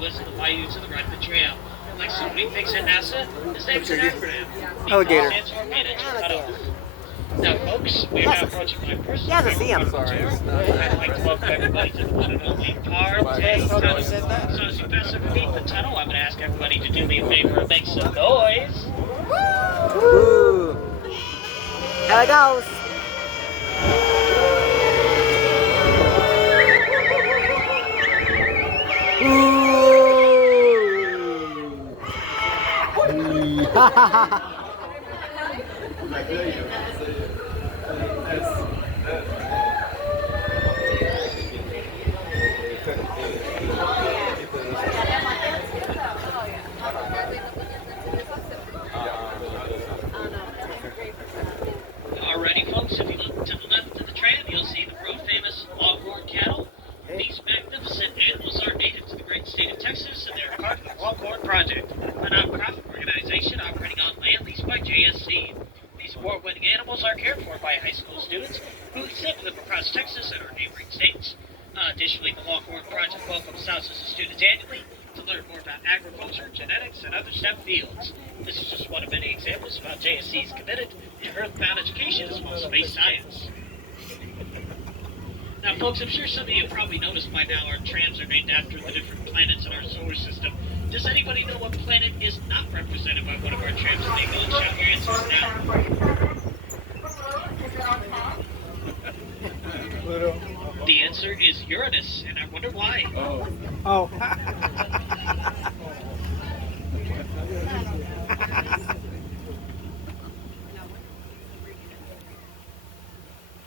west of the bayou to the right of the trail. And like so many things at NASA, his name's an acronym. Alligator. Stands for manage cutoff. Now, folks, we are now approaching my personal Yes, I see him. favorite tour. I'd like to welcome everybody to the one and only Partay Tunnel. So as you pass underneath the tunnel, I'm going to ask everybody to do me a favor and make some noise. Woo! There it goes. Ooh. Alrighty, folks, if you look to the left of the tram, you'll see the world-famous Longhorn cattle. These magnificent animals are native to the great state of Texas, and they're part of the Longhorn Project, a non-profit organization operating on land leased by JSC. These award-winning animals are cared for by high school students who exhibit them across Texas and our neighboring states. Additionally, the Longhorn Project welcomes thousands of students annually to learn more about agriculture, genetics, and other STEM fields. This is just one of many examples of how JSC is committed to earthbound education as well as space science. Now, folks, I'm sure some of you have probably noticed by now our trams are named after the different planets in our solar system. Does anybody know what planet is not represented by one of our trams? They go and shout your answers now. The answer is Uranus, and I wonder why. Oh.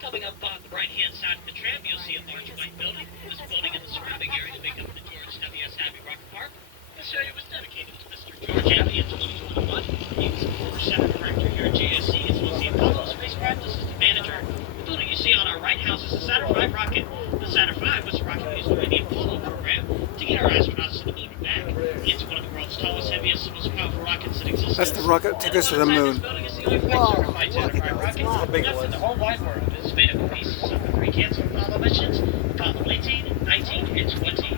Coming up on the right-hand side of the tram, you'll see a large white building. This building and the surrounding area make up the George W.S. Abbey Rocket Park. This area was dedicated to Mr. George Abbey in 2021. He was the former center director here at JSC, as well as the Apollo spacecraft assistant manager. The building you see on our right houses the Saturn V rocket. The Saturn V was a rocket used during the Apollo program to get our astronauts to the moon and back. It's one of the world's tallest, heaviest, and most powerful rockets in existence. That's the rocket that took us to the moon. This building is the only certified Saturn V rocket left in the whole wide world. It's made up of pieces of the three canceled Apollo missions, Apollo 18, 19, and 20.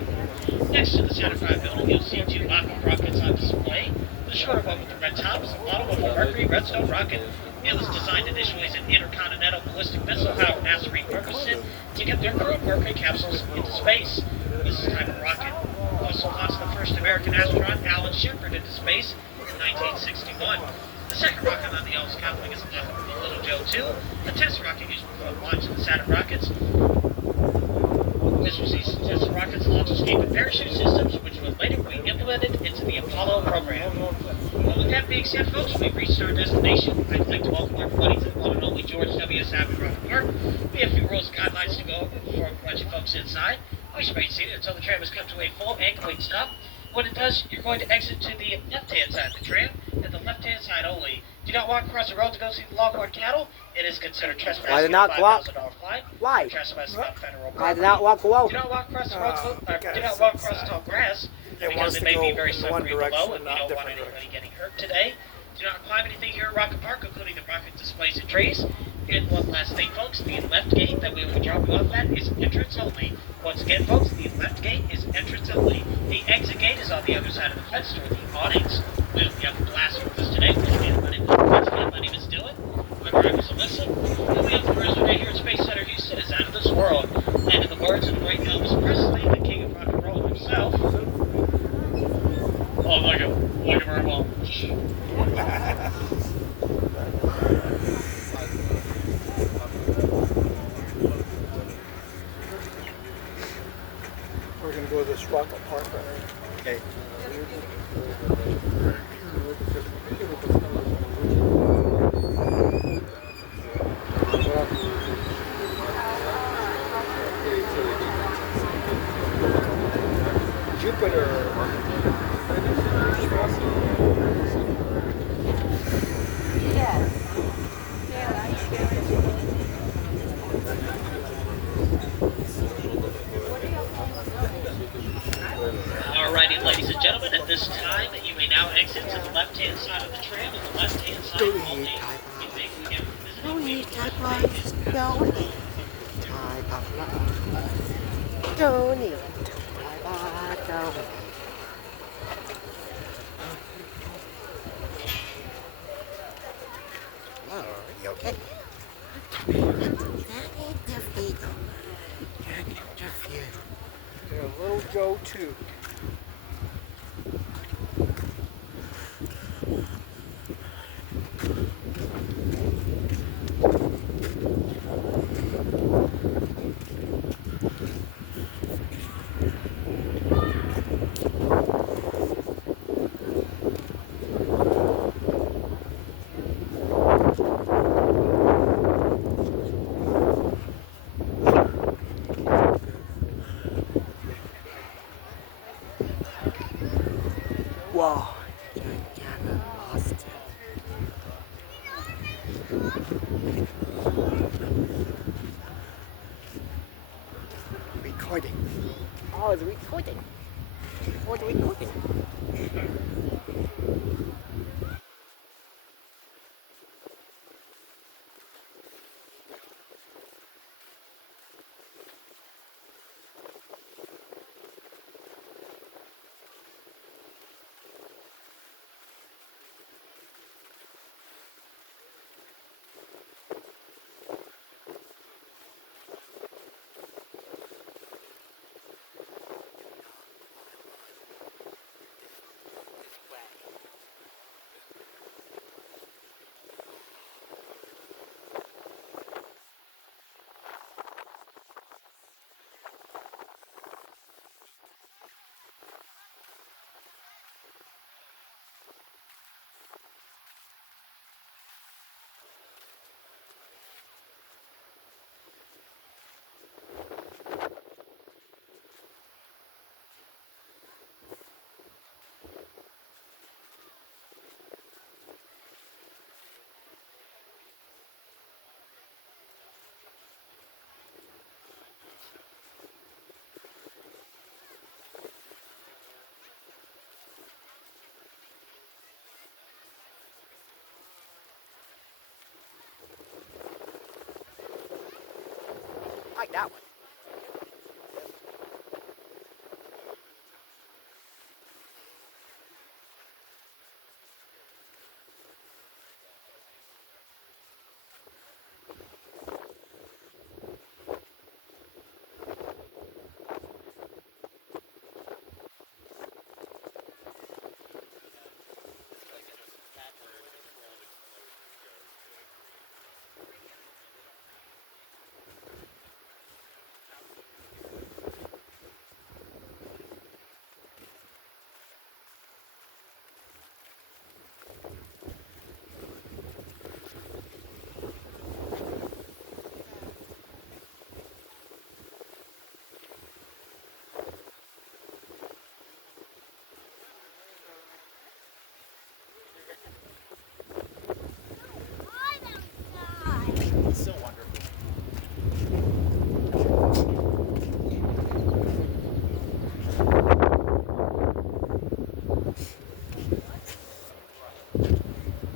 Next to the Saturn V building, you'll see two Lockheed rockets on display. The shorter one with the red top is the model of the Mercury Redstone rocket. It was designed initially as an intercontinental ballistic missile, however NASA repurposed it to get their crew of Mercury capsules into space. This type of rocket also launched the first American astronaut, Alan Shepard, into space in 1961. The second rocket on the Ellis coupling is the Little Joe 2, a test rocket used before the launch of the Saturn rockets. This was used to test the rocket's launch escape and parachute systems, which would later be implemented into the Apollo program. Well, with that being said, folks, we've reached our destination. I'd like to welcome everybody to the one and only George W.S. Abbey Rocket Park. We have a few rules and guidelines to go over before we let you folks inside. Always remain seated until the tram has come to a full and complete stop. When it does, you're going to exit to the left-hand side of the tram, and the left-hand side only. Do not walk across the road to go see the Longhorn cattle. It is considered trespassing. Why did not walk? $5,000 fine. Why? Trespassing on federal property. Why did not walk below? Do not walk across the road. Do not walk across the tall grass because it may be very slippery below, and we don't want anybody getting hurt today. Do not climb anything here at Rocket Park, including the rocket displays and trees. And one last thing, folks, the left gate that we will drop you off at is entrance only. Once again, folks, the left gate is entrance only. The exit gate is on the other side of the fence toward the awnings. We hope you have a blast with us today. Once again, my name is Dylan. My name is Alyssa. And we hope the rest of the day here at Space Center Houston is out of this world. And in the words of the great Elvis Presley, the king of rock and roll himself, oh, thank you very much. We're going to go to this rocket park right here. Okay. Jupiter. Alrighty, ladies and gentlemen, at this time, you may now exit to the left-hand side of the tram and the left-hand side only. You may begin visiting. Don't need typewriters. Don't need typewriters. Don't need typewriters. JoJo 2. Wow, Gigantic Monster. Recording. Oh, it's recording. What's recording? I like that one. It's so wonderful.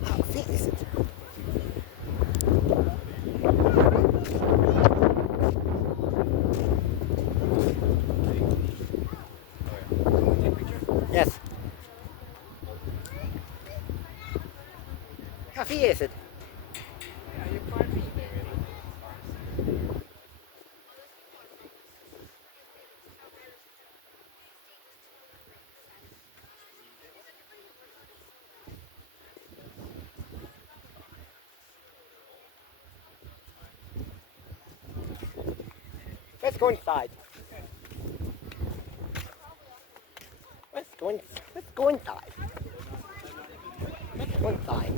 How thick is it? Yes. How thick is it? Let's go inside. Let's go inside. Let's go inside. Let's go inside.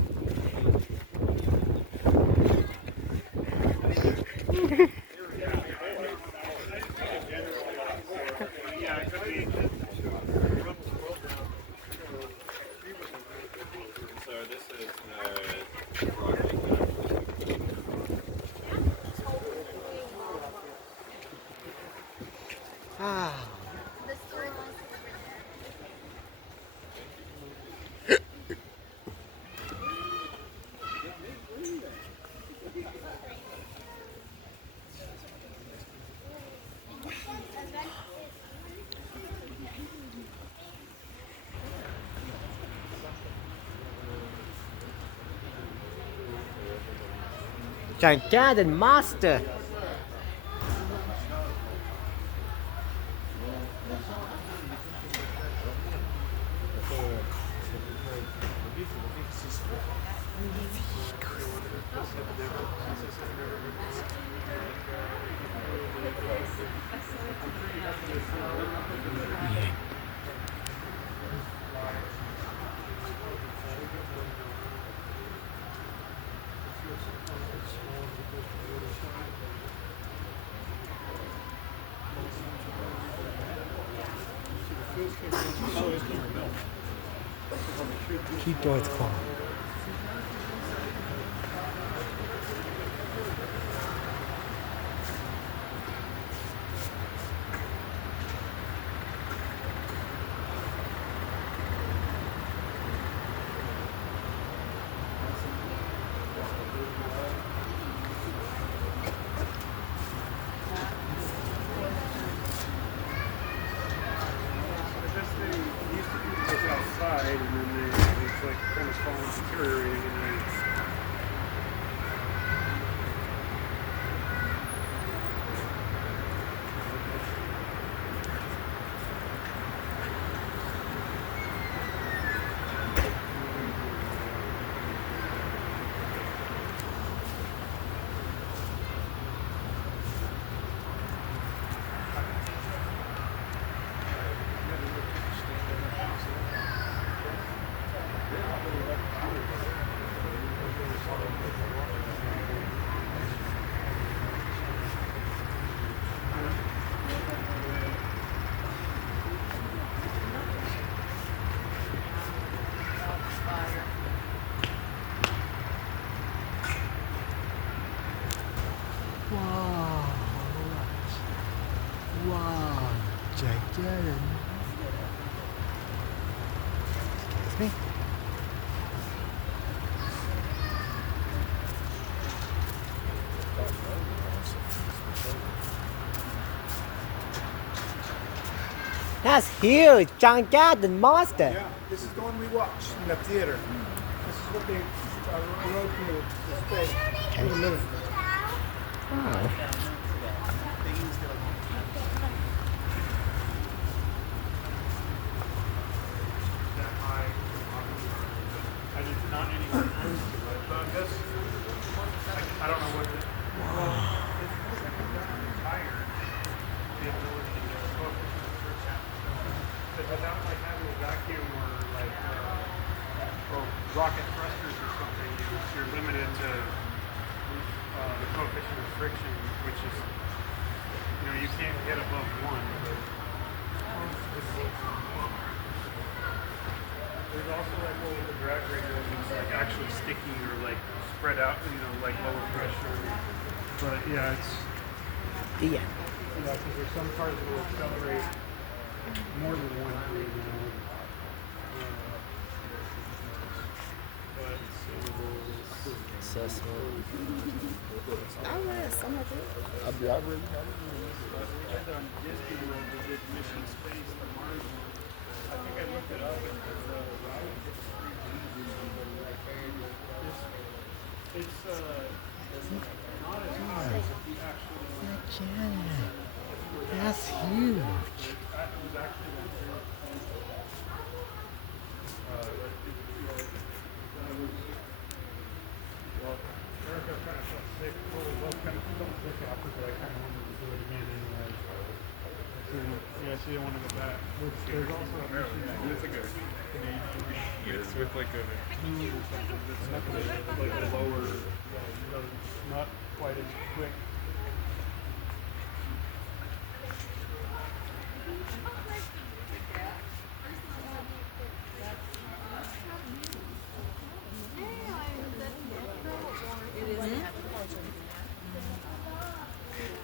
Ah. Gigantic Monster. Keep doors calm. Outside, and then it's like kind of falling, deteriorating, and then Wow. Wow. Gigantic. Excuse me. That's huge, gigantic monster. yeah, this is the one we watched in the theater. This is what they wrote to the space. Okay. Wow. That high. I did not anywhere close to it, but this, I don't know what the, higher the ability to get focus. Because without like having a vacuum or like or rocket thrusters or something, you're limited to the coefficient of friction, which is you can't get above 1. There's also like what the drag radius is like actually sticky or like spread out, like lower pressure. But yeah, it's Yeah. because there's some cars that will accelerate more than 1 degree. So smooth. I'll be out really. On Disney World, we did Mission Space, the Mars one. I think I looked it up and it's not as high as if you actually. Gigantic. That's huge. It was actually like well, Erica kind of felt sick. Well, we both kind of felt sick after, but I kind of wanted to do it again anyway. So, yeah, she didn't want to go back. There's also a mission that is a good Canadian. With like a tune or something that's not like a lower, not quite as quick.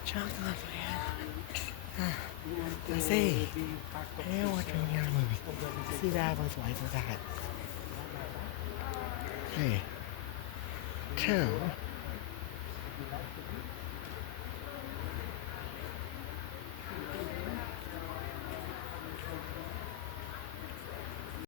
Chocolate man. Let's see. I didn't watch any other movie. See that was like that. Okay. 2.